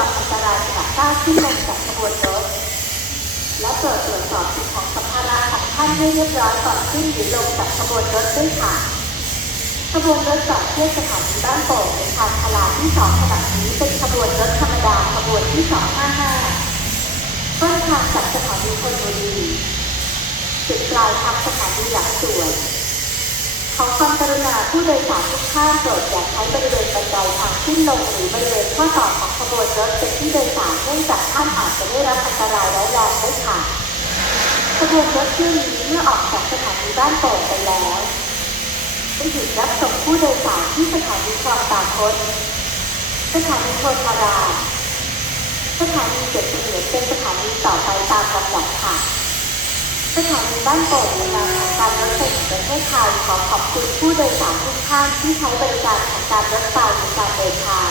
รายขณะก้าวขึ้นลงจากขบวนรถ และโปรดตรวจสอบสิ่งของสัมภาระของท่านให้เรียบร้อยก่อนขึ้นหรือลงจากขบวนรถด้วยค่ะขบวนรถจอดเทียบสถานีบ้านโป่งในทางพลาที่สองขณะนี้เป็นขบวนรถธรรมดาขบวนที่255ต้นทางจากสถานีธนบุรีจุดปลายทางสถานีหลักสวนขอความกรุณาผู้โดยสารทุกท่านโปรดอย่าใช้บริเวณบันไดทางขึ้นลงหรือบริเวณข้อต่อของ ขบวนรถเป็นที่โดยสารเนื่องจากท่านอาจจะได้รับอันตรายร้ายแรงได้ค่ะขบวนรถเที่ยวนี้เมื่อออกจากสถานีบ้านโป่งไปแล้วได้หยุดรับส่งผู้โดยสารที่สถานีคลองตาคตสถานีโพธารามสถานีเจ็ดเสมียเป็นสถานีต่อไปตามลำดับค่ะ สถานีบ้านโป่งในนามของการรถไฟแห่งประเทศไทยขอขอบคุณผู้โดยสารทุกท่านที่ใช้บริการของการรถไฟในการเดินทาง